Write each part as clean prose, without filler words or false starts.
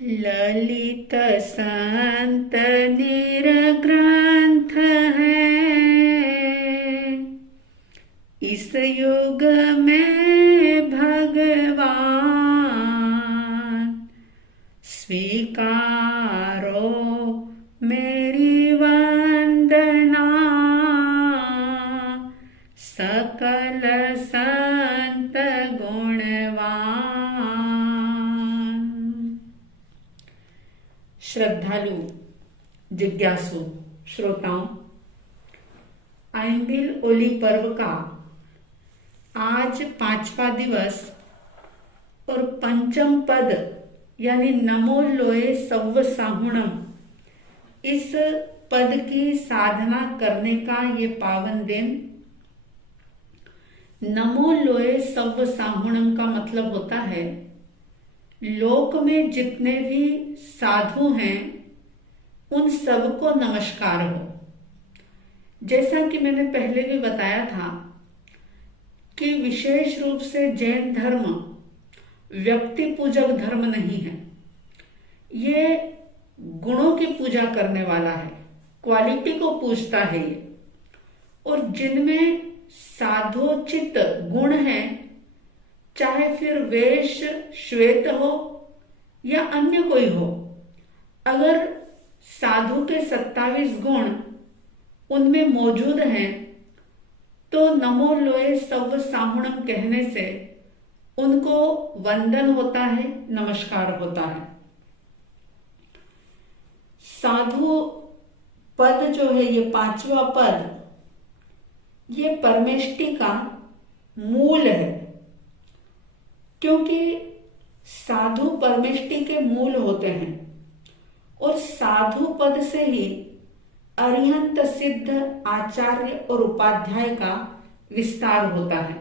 ललित संत निर्ग्रंथ है, इस युग में भगवान स्वीकारो मेरी वंदना। सकल संत गुणवान। श्रद्धालु जिज्ञासु श्रोताओं, आइंबिल ओली पर्व का आज 5वां दिवस और पंचम पद यानी नमो लोए सव्व साहुणम, इस पद की साधना करने का ये पावन दिन। नमो लोए सव्व साहुणम का मतलब होता है लोक में जितने भी साधु हैं उन सबको नमस्कार हो। जैसा कि मैंने पहले भी बताया था कि विशेष रूप से जैन धर्म व्यक्ति पूजक धर्म नहीं है, ये गुणों की पूजा करने वाला है, क्वालिटी को पूजता है ये। और जिनमें साधोचित गुण है, चाहे फिर वेश श्वेत हो या अन्य कोई हो, अगर साधु के 27 गुण उनमें मौजूद हैं तो नमो लोए सव्व साहुणम कहने से उनको वंदन होता है, नमस्कार होता है। साधु पद जो है, ये 5वां पद, ये परमेष्टि का मूल है, क्योंकि साधु परमेष्टि के मूल होते हैं और साधु पद से ही अरिहंत सिद्ध आचार्य और उपाध्याय का विस्तार होता है।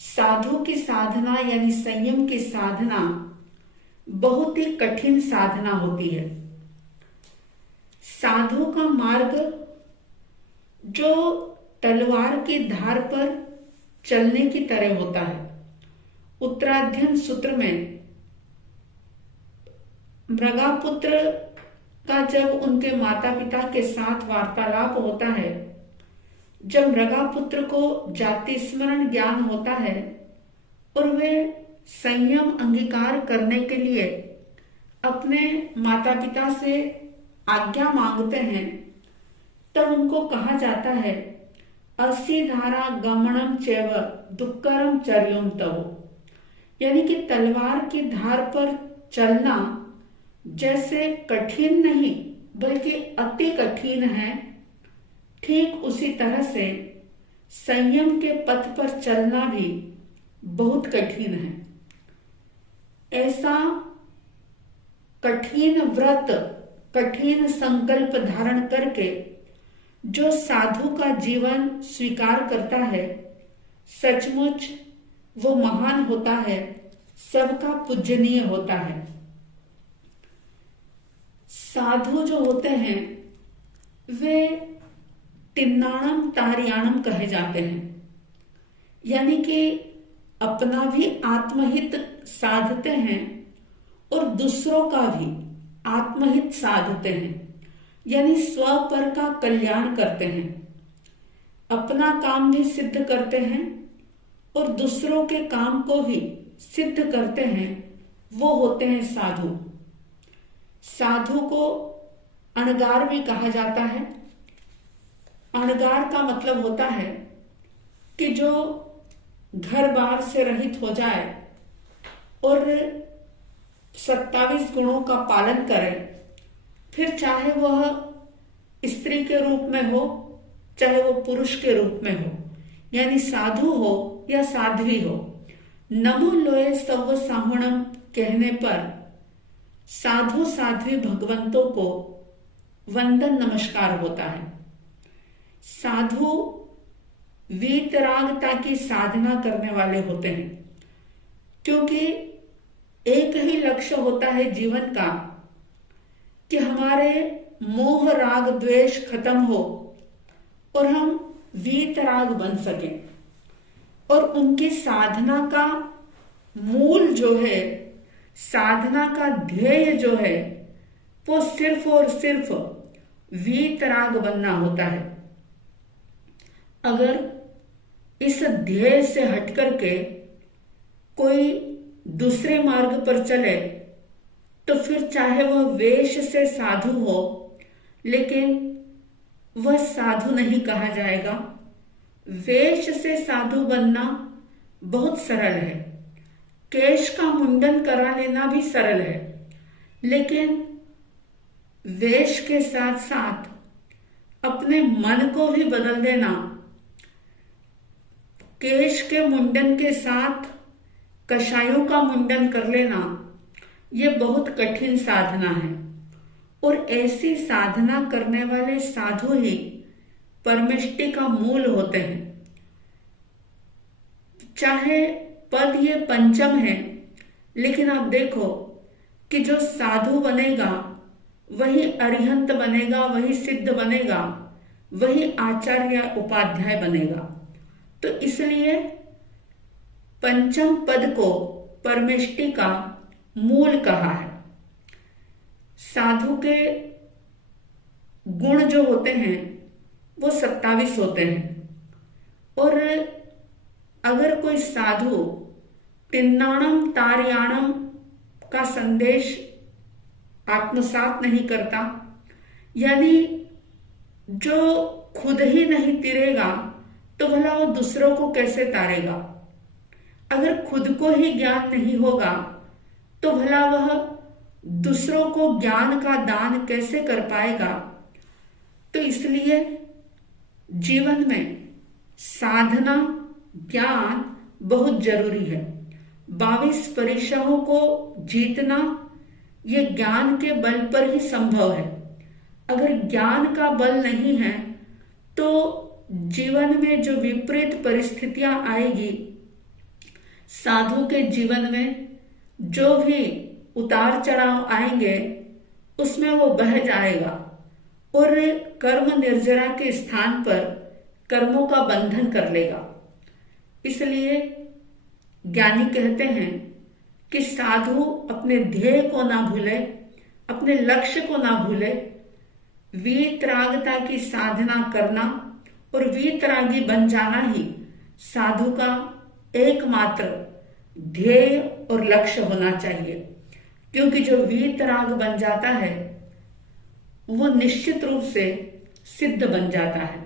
साधु की साधना यानी संयम की साधना बहुत ही कठिन साधना होती है। साधु का मार्ग जो तलवार की धार पर चलने की तरह होता है। उत्तराध्ययन सूत्र में मृगापुत्र का जब उनके माता पिता के साथ वार्तालाप होता है, जब मृगापुत्र को जाति स्मरण ज्ञान होता है और वे संयम अंगीकार करने के लिए अपने माता पिता से आज्ञा मांगते हैं, तब उनको कहा जाता है अस्सी धारा गमनम चैव दुक्करम चर्युम तव, यानी कि तलवार की धार पर चलना जैसे कठिन नहीं बल्कि अति कठिन है, ठीक उसी तरह से संयम के पथ पर चलना भी बहुत कठिन है। ऐसा कठिन व्रत, कठिन संकल्प धारण करके जो साधु का जीवन स्वीकार करता है, सचमुच वो महान होता है, सबका पूजनीय होता है। साधु जो होते हैं वे तिन्नाणम तारियाणम कहे जाते हैं, यानी कि अपना भी आत्महित साधते हैं और दूसरों का भी आत्महित साधते हैं, यानी स्व पर का कल्याण करते हैं। अपना काम भी सिद्ध करते हैं और दूसरों के काम को भी सिद्ध करते हैं, वो होते हैं साधु। साधु को अणगार भी कहा जाता है। अणगार का मतलब होता है कि जो घर बार से रहित हो जाए और 27 गुणों का पालन करे, फिर चाहे वह स्त्री के रूप में हो चाहे वो पुरुष के रूप में हो, यानी साधु हो या साध्वी हो। नमो लोए सव्व साहुणम कहने पर साधु साध्वी भगवंतों को वंदन नमस्कार होता है। साधु वीतरागता की साधना करने वाले होते हैं, क्योंकि एक ही लक्ष्य होता है जीवन का कि हमारे मोह राग द्वेष खत्म हो और हम वीतराग बन सकें। और उनकी साधना का मूल जो है साधना का ध्येय जो है वो सिर्फ और सिर्फ वीतराग बनना होता है। अगर इस ध्येय से हटकर के कोई दूसरे मार्ग पर चले तो फिर चाहे वह वेश से साधु हो, लेकिन वह साधु नहीं कहा जाएगा। वेश से साधु बनना बहुत सरल है, केश का मुंडन करा लेना भी सरल है, लेकिन वेश के साथ साथ अपने मन को भी बदल देना, केश के मुंडन के साथ कषायों का मुंडन कर लेना, ये बहुत कठिन साधना है। और ऐसी साधना करने वाले साधु ही परमेष्टि का मूल होते हैं। चाहे पद ये पंचम है, लेकिन आप देखो कि जो साधु बनेगा वही अरिहंत बनेगा, वही सिद्ध बनेगा, वही आचार्य उपाध्याय बनेगा। तो इसलिए पंचम पद को परमेष्टि का मूल कहा है। साधु के गुण जो होते हैं वो 27 होते हैं, और अगर कोई साधु तिन्नाणम तार्याणम का संदेश आत्मसात नहीं करता, यानी जो खुद ही नहीं तिरेगा तो भला वो दूसरों को कैसे तारेगा। अगर खुद को ही ज्ञान नहीं होगा तो भला वह दूसरों को ज्ञान का दान कैसे कर पाएगा। तो इसलिए जीवन में साधना ज्ञान बहुत जरूरी है। 22 परीक्षाओं को जीतना ये ज्ञान के बल पर ही संभव है। अगर ज्ञान का बल नहीं है तो जीवन में जो विपरीत परिस्थितियां आएगी, साधु के जीवन में जो भी उतार चढ़ाव आएंगे उसमें वो बह जाएगा और कर्म निर्जरा के स्थान पर कर्मों का बंधन कर लेगा। इसलिए ज्ञानी कहते हैं कि साधु अपने ध्येय को ना भूले, अपने लक्ष्य को ना भूले, वीतरागता की साधना करना और वीतरागी बन जाना ही साधु का एकमात्र ध्येय और लक्ष्य होना चाहिए। क्योंकि जो वीतराग बन जाता है वो निश्चित रूप से सिद्ध बन जाता है।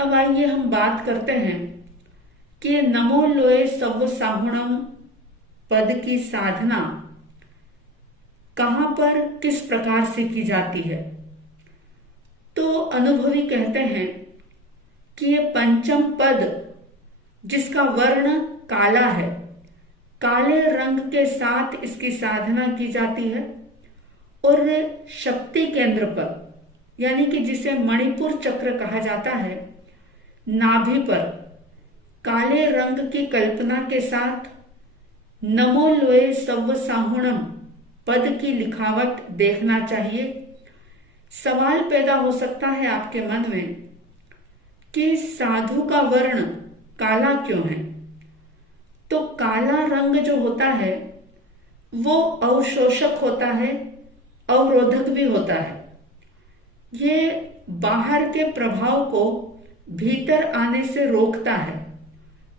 अब आइए हम बात करते हैं कि नमो लोए सव साहुणम पद की साधना कहां पर किस प्रकार से की जाती है। तो अनुभवी कहते हैं कि ये पंचम पद जिसका वर्ण काला है, काले रंग के साथ इसकी साधना की जाती है और शक्ति केंद्र पर, यानी कि जिसे मणिपुर चक्र कहा जाता है, नाभि पर काले रंग की कल्पना के साथ नमो लोए सव साहुणम पद की लिखावट देखना चाहिए। सवाल पैदा हो सकता है आपके मन में कि साधु का वर्ण काला क्यों है। तो काला रंग जो होता है वो अवशोषक होता है, अवरोधक भी होता है। ये बाहर के प्रभाव को भीतर आने से रोकता है।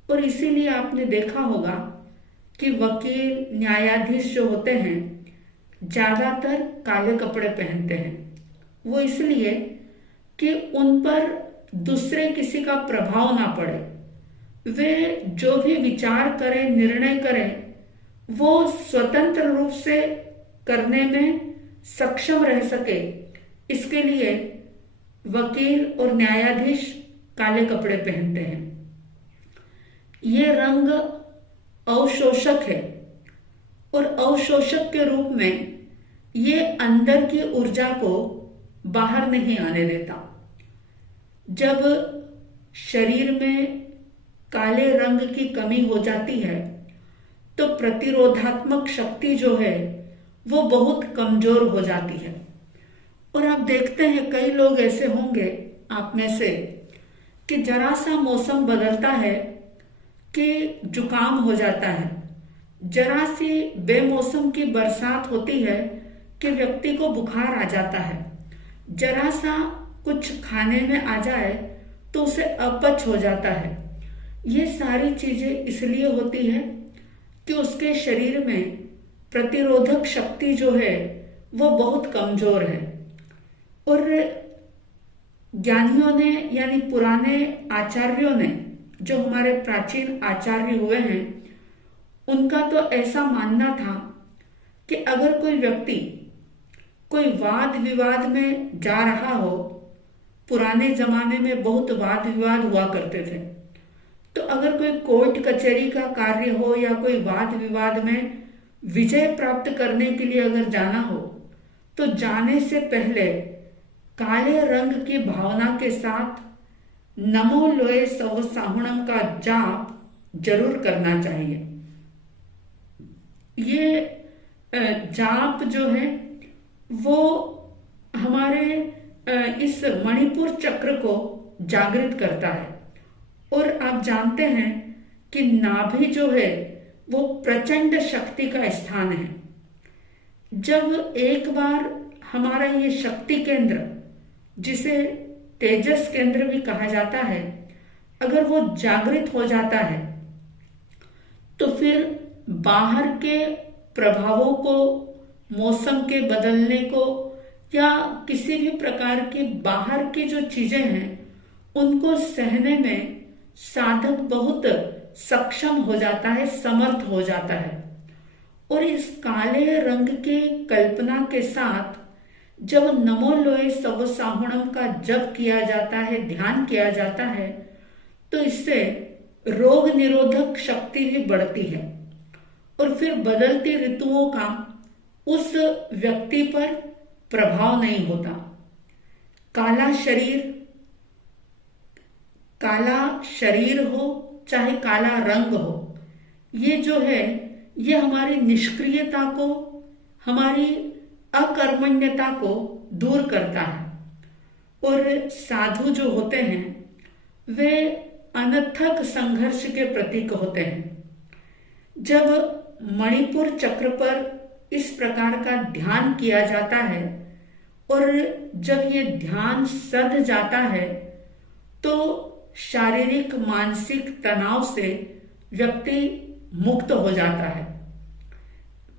और इसीलिए आपने देखा होगा कि वकील न्यायाधीश जो होते हैं ज्यादातर काले कपड़े पहनते हैं। वो इसलिए कि उन पर दूसरे किसी का प्रभाव ना पड़े, वे जो भी विचार करें, निर्णय करें, वो स्वतंत्र रूप से करने में सक्षम रह सके। इसके लिए वकील और न्यायाधीश काले कपड़े पहनते हैं। ये रंग अवशोषक है और अवशोषक के रूप में ये अंदर की ऊर्जा को बाहर नहीं आने देता। जब शरीर में काले रंग की कमी हो जाती है तो प्रतिरोधात्मक शक्ति जो है वो बहुत कमजोर हो जाती है। और आप देखते हैं कई लोग ऐसे होंगे आप में से कि जरा सा मौसम बदलता है कि जुकाम हो जाता है, जरा सी बेमौसम की बरसात होती है कि व्यक्ति को बुखार आ जाता है। जरा सा कुछ खाने में आ जाए तो उसे अपच हो जाता है। ये सारी चीजें इसलिए होती है कि उसके शरीर में प्रतिरोधक शक्ति जो है वो बहुत कमजोर है। और ज्ञानियों ने यानी पुराने आचार्यों ने, जो हमारे प्राचीन आचार्य हुए हैं, उनका तो ऐसा मानना था कि अगर कोई व्यक्ति कोई वाद विवाद में जा रहा हो, पुराने जमाने में बहुत वाद विवाद हुआ करते थे, तो अगर कोई कोर्ट कचहरी का कार्य हो या कोई वाद विवाद में विजय प्राप्त करने के लिए अगर जाना हो, तो जाने से पहले काले रंग की भावना के साथ नमो लोए सव साहुणम का जाप जरूर करना चाहिए। ये जाप जो है वो हमारे इस मणिपुर चक्र को जागृत करता है। और आप जानते हैं कि नाभि जो है वो प्रचंड शक्ति का स्थान है। जब एक बार हमारा ये शक्ति केंद्र, जिसे तेजस केंद्र भी कहा जाता है, अगर वो जागृत हो जाता है तो फिर बाहर के प्रभावों को, मौसम के बदलने को या किसी भी प्रकार की बाहर की जो चीजें हैं उनको सहने में साधक बहुत सक्षम हो जाता है, समर्थ हो जाता है। और इस काले रंग की कल्पना के साथ जब नमो लोए सव साहुणम का जप किया जाता है, ध्यान किया जाता है, तो इससे रोग निरोधक शक्ति भी बढ़ती है और फिर बदलती ऋतुओं का उस व्यक्ति पर प्रभाव नहीं होता। काला शरीर हो चाहे काला रंग हो, ये जो है ये हमारी निष्क्रियता को, हमारी अकर्मण्यता को दूर करता है। और साधु जो होते हैं वे अनथक संघर्ष के प्रतीक होते हैं। जब मणिपुर चक्र पर इस प्रकार का ध्यान किया जाता है और जब ये ध्यान सध जाता है तो शारीरिक मानसिक तनाव से व्यक्ति मुक्त हो जाता है।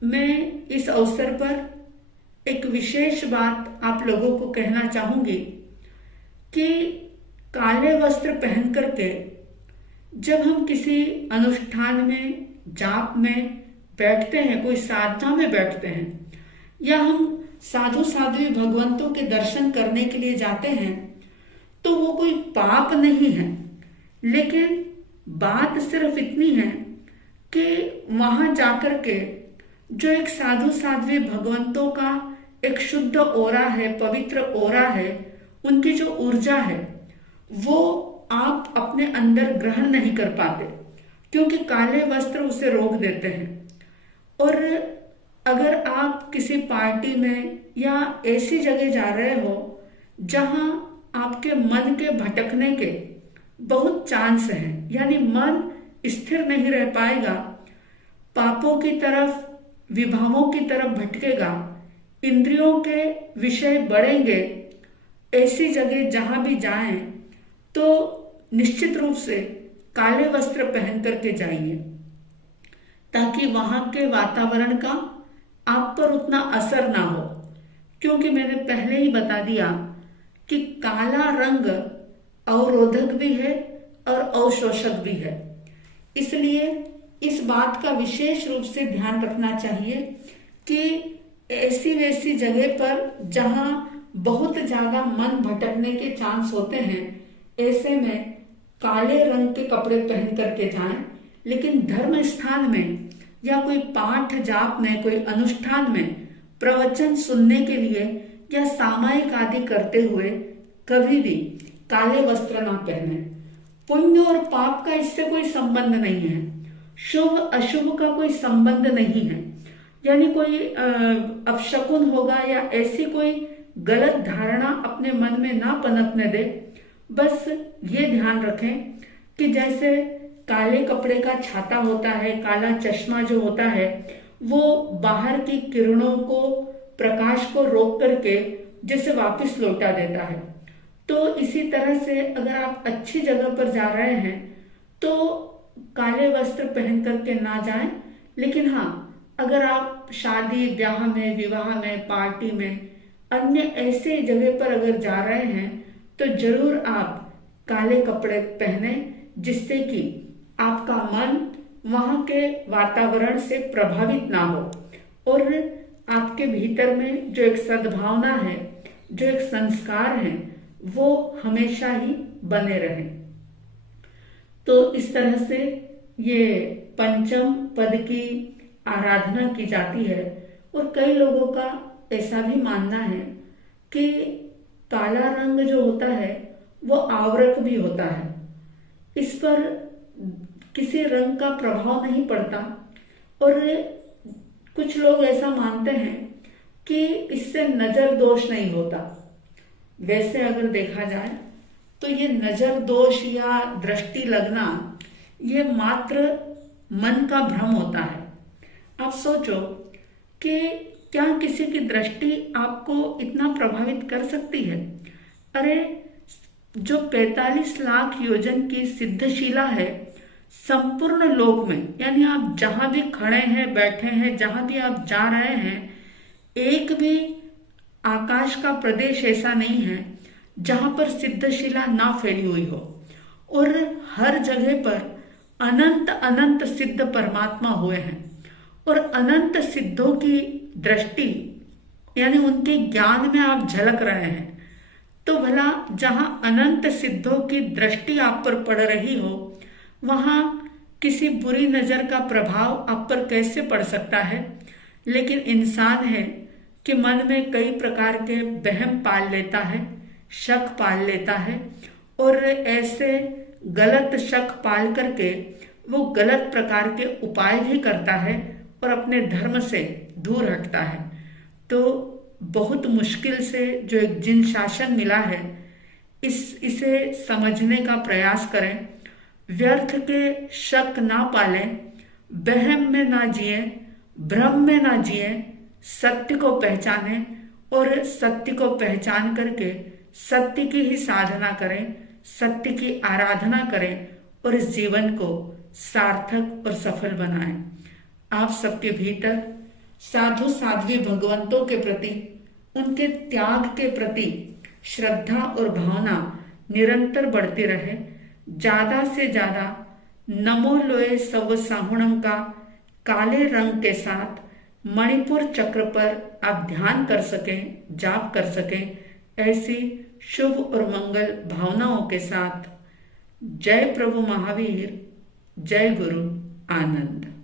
मैं इस अवसर पर एक विशेष बात आप लोगों को कहना चाहूंगी कि काले वस्त्र पहन करके जब हम किसी अनुष्ठान में, जाप में बैठते हैं, कोई साधना में बैठते हैं, या हम साधु साध्वी भगवंतों के दर्शन करने के लिए जाते हैं, तो वो कोई पाप नहीं है। लेकिन बात सिर्फ इतनी है कि वहां जाकर के जो एक साधु साध्वी भगवंतों का एक शुद्ध ओरा है, पवित्र ओरा है, उनकी जो ऊर्जा है वो आप अपने अंदर ग्रहण नहीं कर पाते, क्योंकि काले वस्त्र उसे रोक देते हैं। और अगर आप किसी पार्टी में या ऐसी जगह जा रहे हो जहां आपके मन के भटकने के बहुत चांस हैं, यानी मन स्थिर नहीं रह पाएगा, पापों की तरफ, विभावों की तरफ भटकेगा, इंद्रियों के विषय बढ़ेंगे, ऐसी जगह जहां भी जाएं तो निश्चित रूप से काले वस्त्र पहन करके जाइए, ताकि वहां के वातावरण का आप पर उतना असर ना हो। क्योंकि मैंने पहले ही बता दिया कि काला रंग अवरोधक भी है और अवशोषक भी है। इसलिए इस बात का विशेष रूप से ध्यान रखना चाहिए कि ऐसी वैसी जगह पर जहां बहुत ज्यादा मन भटकने के चांस होते हैं, ऐसे में काले रंग के कपड़े पहन करके जाएं। लेकिन धर्म स्थान में या कोई पाठ जाप में, कोई अनुष्ठान में प्रवचन सुनने के लिए या सामायिक आदि करते हुए कभी भी काले वस्त्र ना पहने। पुण्य और पाप का इससे कोई संबंध नहीं है, शुभ अशुभ का कोई संबंध नहीं है, यानी कोई अपशकुन होगा या ऐसी कोई गलत धारणा अपने मन में ना पनपने दे। बस ये ध्यान रखें कि जैसे काले कपड़े का छाता होता है, काला चश्मा जो होता है, वो बाहर की किरणों को, प्रकाश को रोक करके जैसे वापस लौटा देता है। तो इसी तरह से अगर आप अच्छी जगह पर जा रहे हैं तो काले वस्त्र पहन करके ना जाएं। लेकिन हाँ, अगर आप शादी ब्याह में, विवाह में, पार्टी में, अन्य ऐसे जगह पर अगर जा रहे हैं तो जरूर आप काले कपड़े पहने, जिससे कि आपका मन वहां के वातावरण से प्रभावित ना हो और आपके भीतर में जो एक सद्भावना है, जो एक संस्कार है, वो हमेशा ही बने रहे। तो इस तरह से ये पंचम पद की आराधना की जाती है। और कई लोगों का ऐसा भी मानना है कि काला रंग जो होता है वो आवरक भी होता है, इस पर किसी रंग का प्रभाव नहीं पड़ता। और कुछ लोग ऐसा मानते हैं कि इससे नजर दोष नहीं होता। वैसे अगर देखा जाए तो ये नजर दोष या दृष्टि लगना ये मात्र मन का भ्रम होता है। आप सोचो कि क्या किसी की दृष्टि आपको इतना प्रभावित कर सकती है? अरे, जो 45 लाख योजन की सिद्धशिला है संपूर्ण लोक में, यानी आप जहां भी खड़े हैं, बैठे हैं, जहां भी आप जा रहे हैं, एक भी आकाश का प्रदेश ऐसा नहीं है जहां पर सिद्धशिला ना फैली हुई हो। और हर जगह पर अनंत अनंत सिद्ध परमात्मा हुए हैं। और अनंत सिद्धों की दृष्टि यानी उनके ज्ञान में आप झलक रहे हैं। तो भला जहां अनंत सिद्धों की दृष्टि आप पर पड़ रही हो, वहां किसी बुरी नजर का प्रभाव आप पर कैसे पड़ सकता है? लेकिन इंसान है कि मन में कई प्रकार के वहम पाल लेता है, शक पाल लेता है, और ऐसे गलत शक पाल करके वो गलत प्रकार के उपाय भी करता है और अपने धर्म से दूर हटता है। तो बहुत मुश्किल से जो एक जिन शासन मिला है, इसे समझने का प्रयास करें। व्यर्थ के शक ना पालें, वहम में ना जिए, भ्रम में ना जिए, सत्य को पहचानें और सत्य को पहचान करके सत्य की ही साधना करें, सत्य की आराधना करें और इस जीवन को सार्थक और सफल बनाएं। आप सबके भीतर साधु साध्वी भगवंतों के प्रति, उनके त्याग के प्रति श्रद्धा और भावना निरंतर बढ़ती रहे। ज्यादा से ज्यादा नमो लोए सव साहुणम का काले रंग के साथ मणिपुर चक्र पर आप ध्यान कर सकें, जाप कर सकें, ऐसी शुभ और मंगल भावनाओं के साथ। जय प्रभु महावीर, जय गुरु आनंद।